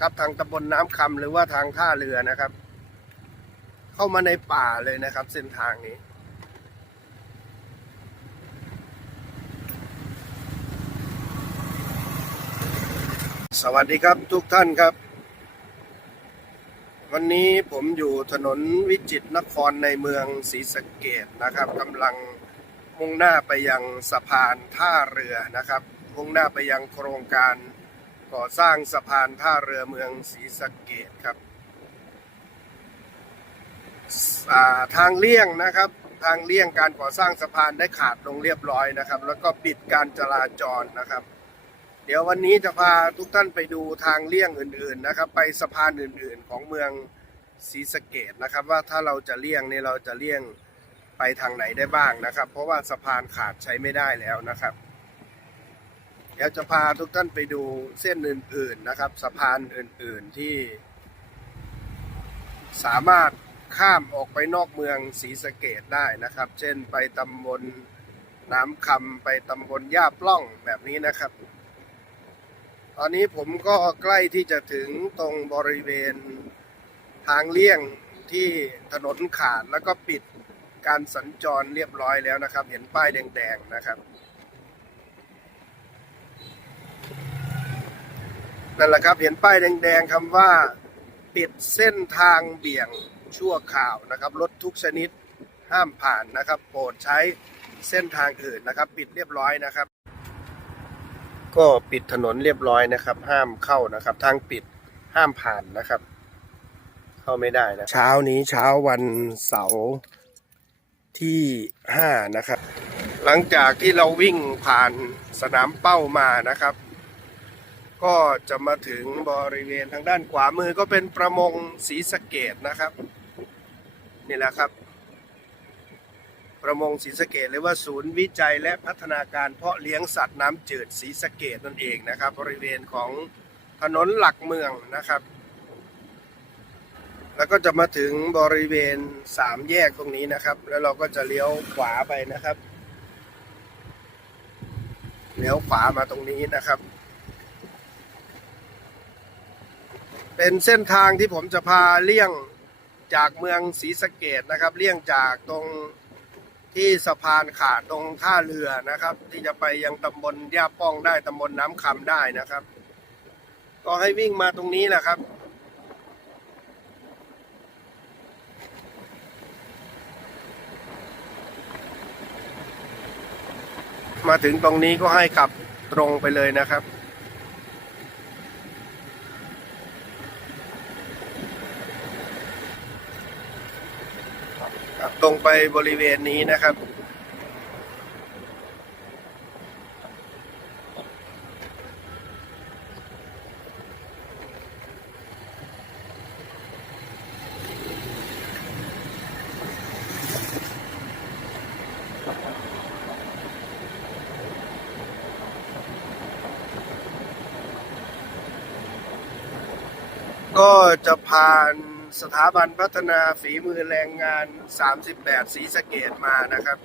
นะครับ ทางตำบลน้ำคำหรือว่าทางท่าเรือนะครับ เข้ามาในป่าเลยนะครับ เส้นทางนี้ สวัสดีครับทุกท่านครับ วันนี้ผมอยู่ถนนวิจิตรนครในเมืองศรีสะเกดนะครับกำลังมุ่งหน้าไปยังสะพานท่าเรือนะครับมุ่งหน้าไปยังโครงการ ก่อสร้างสะพานท่าเรือเมืองศรีสะเกดครับาทางเลี่ยงนะครับ ทางเลี่ยงการก่อสร้างสะพานได้ขาดลงเรียบร้อยนะครับ แล้วก็ปิดการจราจรนะครับ เดี๋ยววันนี้จะพาทุกท่านไปดูทางเลี่ยงอื่นๆนะครับ ไปสะพานอื่นๆ ของเมืองศรีสะเกดนะครับ ว่าถ้าเราจะเลี่ยงเนี่ยเราจะเลี่ยงไปทางไหนได้บ้างนะครับ เพราะว่าสะพานขาดใช้ไม่ได้แล้วนะครับ ดี๋ยวจะพาทุกท่านไปดูเส้นอื่น ๆนะครับ สะพานอื่นๆที่ สามารถข้ามออกไปนอกเมืองศรีสะเกดได้นะครับ เช่นไปตำบลน้ำคำไปตำบลย่าปล่องแบบนี้นะครับ ตอนนี้ผมก็ใกล้ที่จะถึงตรงบริเวณทางเลี่ยงที่ถนนขาดแล้วก็ปิดการสัญจรเรียบร้อยแล้วนะครับ เห็นป้ายแดง ๆ นะครับ นั่นแหละครับ เห็นป้ายแดงๆคำว่าปิดเส้นทางเบี่ยงชั่วข่าวนะครับรถทุกชนิดห้ามผ่านนะครับ โปรดใช้เส้นทางอื่นนะครับ ปิดเรียบร้อยนะครับ ก็ปิดถนนเรียบร้อยนะครับ ห้ามเข้านะครับ ทางปิดห้ามผ่านนะครับ เข้าไม่ได้นะเช้านี้เช้าวันเสาร์ที่ห้านะครับ หลังจากที่เราวิ่งผ่านสนามเป้ามานะครับ ก็จะมาถึงบริเวณทางด้านขวามือก็เป็นประมงศรีสะเกดนะครับ นี่แหละครับ ประมงศรีสะเกดหรือว่าศูนย์วิจัยและพัฒนาการเพาะเลี้ยงสัตว์น้ำจืดศรีสะเกดนั่นเองนะครับ บริเวณของถนนหลักเมืองนะครับ แล้วก็จะมาถึงบริเวณสามแยกตรงนี้นะครับ แล้วเราก็จะเลี้ยวขวาไปนะครับ เลี้ยวขวามาตรงนี้นะครับ เป็นเส้นทางที่ผมจะพาเลี่ยงจากเมืองศรีสะเกดนะครับ เลี่ยงจากตรงที่สะพานขาดตรงท่าเรือนะครับ ที่จะไปยังตำบลย่าป้องได้ตำบลน้ำคำได้นะครับ ก็ให้วิ่งมาตรงนี้แหละครับมาถึงตรงนี้ก็ให้ขับตรงไปเลยนะครับครับ ตรงไปบริเวณนี้นะครับ ก็จะผ่าน สถาบันพัฒนาฝีมือแรงงาน 38 สีสะเกตมานะครับ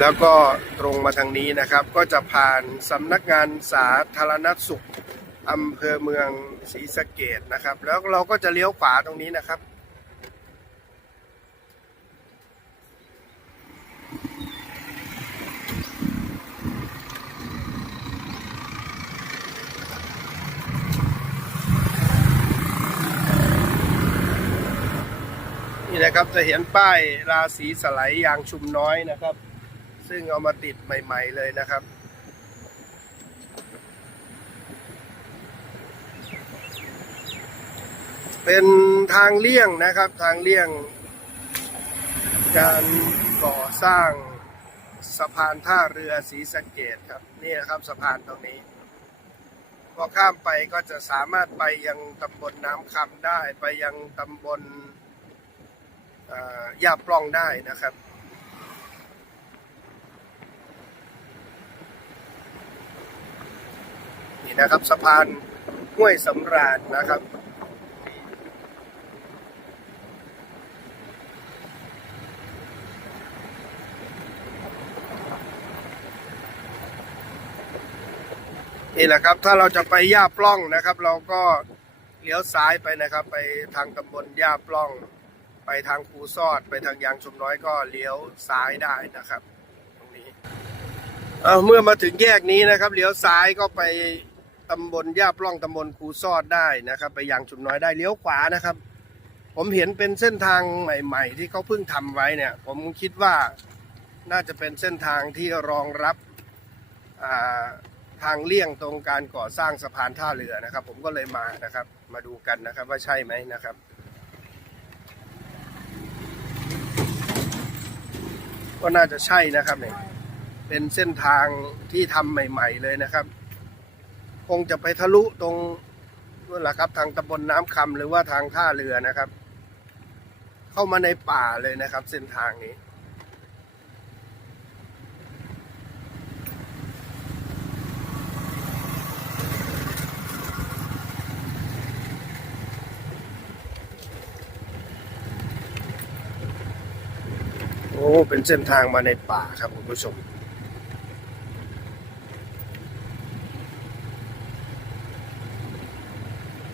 แล้วก็ตรงมาทางนี้นะครับ ก็จะผ่านสำนักงานสาธารณสุขอำเภอเมืองศรีสะเกดนะครับ แล้วเราก็จะเลี้ยวขวาตรงนี้นะครับ นะครับจะเห็นป้ายราศีสไลด์ยางชุมน้อยนะครับ ซึ่งเอามาติดใหม่ ๆ เลยนะครับเป็นทางเลี่ยงนะครับทางเลี่ยง การก่อสร้างสะพานท่าเรือศรีสะเกดครับนี่นะครับสะพานตรงนี้ พอข้ามไปก็จะสามารถไปยังตำบลน้ำคำได้ไปยังตำบล เอ่อย่าปล้องได้นะครับ นี่นะครับสะพานห้วยสำราญนะครับนนี่แหละครับถ้าเราจะไปย่าปล้องนะครับ เราก็เลี้ยวซ้ายไปนะครับ ไปทางตำบลย่าปล้อง ไปทางคูซอด ไปทางยางชุมน้อยก็เลี้ยวซ้ายได้นะครับตรงนี้เเมื่อมาถึงแยกนี้นะครับเลี้ยวซ้ายก็ไปตำบลย่าปล้องตำบลคูซอดได้นะครับ ไปยางชุมน้อยได้เลี้ยวขวานะครับ ผมเห็นเป็นเส้นทางใหม่ ๆ ที่เขาเพิ่งทำไว้เนี่ย ผมคิดว่าน่าจะเป็นเส้นทางที่รองรับาทางเลี่ยงตรงการก่อสร้างสะพานท่าเรือนะครับ ผมก็เลยมานะครับ มาดูกันนะครับว่าใช่ไหมนะครับ ก็น่าจะใช่นะครับเนี่ยเป็นเส้นทางที่ทำใหม่ ๆ เลยนะครับ คงจะไปทะลุตรงนู่นแหละครับ ทางตำบลน้ำคำหรือว่าทางท่าเรือนะครับ เข้ามาในป่าเลยนะครับ เส้นทางนี้ เป็นเส้นทางมาในป่าครับคุณผู้ชม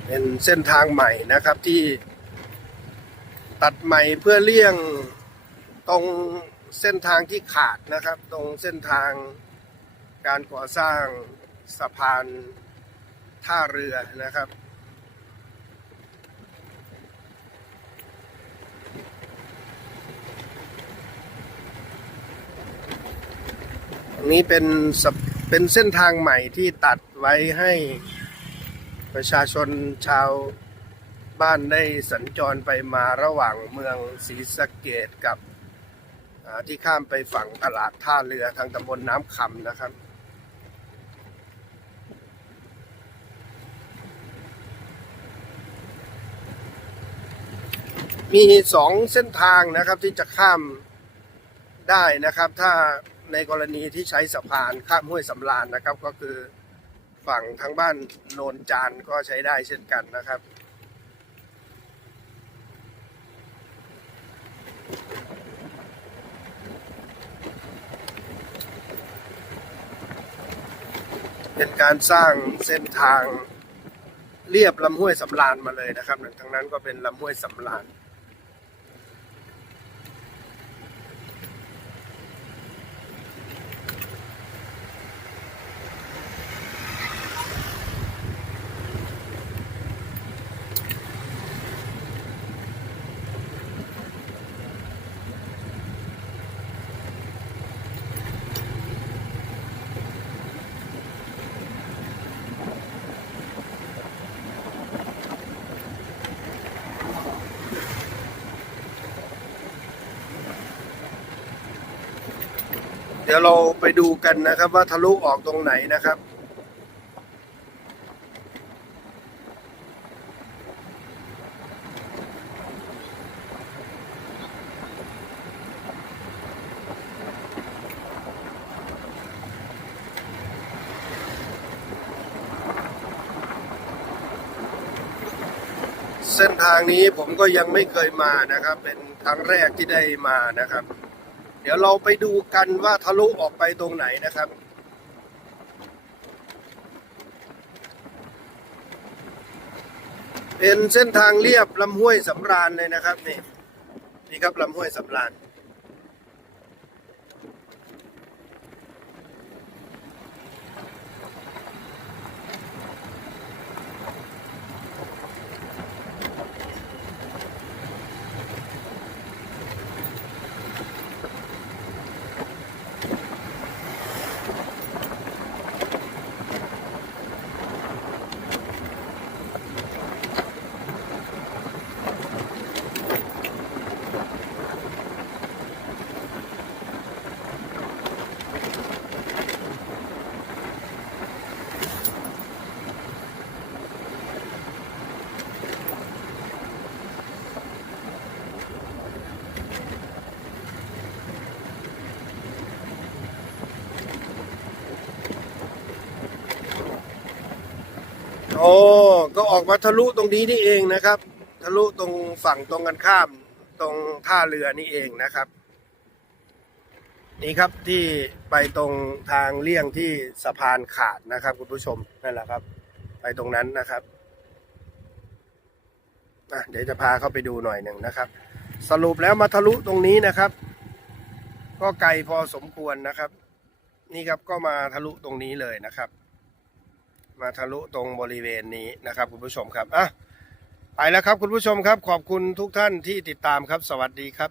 เป็นเส้นทางใหม่นะครับที่ตัดใหม่เพื่อเลี่ยงตรงเส้นทางที่ขาดนะครับ ตรงเส้นทางการก่อสร้างสะพานท่าเรือนะครับ ตรง นี้เป็นเป็นเส้นทางใหม่ที่ตัดไว้ให้ประชาชนชาวบ้านได้สัญจรไปมาระหว่างเมืองศรีสะเกดกับที่ข้ามไปฝั่งตลาดท่าเรือทางตำบลน้ำคำนะครับ มีสองเส้นทางนะครับที่จะข้ามได้นะครับ ถ้า ในกรณีที่ใช้สะพานข้ามห้วยสำราญนะครับ ก็คือฝั่งทางบ้านโนนจานก็ใช้ได้เช่นกันนะครับ เป็นการสร้างเส้นทางเรียบลำห้วยสำราญมาเลยนะครับทางนั้นก็เป็นลำห้วยสำราญ เดี๋ยวเราไปดูกันนะครับ ว่าทะลุออกตรงไหนนะครับ เส้นทางนี้ผมก็ยังไม่เคยมานะครับ เป็นครั้งแรกที่ได้มานะครับ ดี๋ยวเราไปดูกันว่าทะลุออกไปตรงไหนนะครับเป็นเส้นทางเรียบลำห้วยสำราญเลยนะครับนี่นี่ครับลำห้วยสำราญ โอ้ก็ออกมาทะลุตรงนี้นี่เองนะครับ ทะลุตรงฝั่งตรงกันข้าม ตรงท่าเรือนี่เองนะครับ นี่ครับที่ไปตรงทางเลี่ยงที่สะพานขาดนะครับ คุณผู้ชมนั่นแหละครับ ไปตรงนั้นนะครับอะเดี๋ยวจะพาเข้าไปดูหน่อยหนึ่งนะครับ สรุปแล้วมาทะลุตรงนี้นะครับ ก็ไกลพอสมควรนะครับ นี่ครับก็มาทะลุตรงนี้เลยนะครับ มาทะลุตรงบริเวณนี้นะครับคุณผู้ชมครับอะไปแล้วครับคุณผู้ชมครับขอบคุณทุกท่านที่ติดตามครับ สวัสดีครับ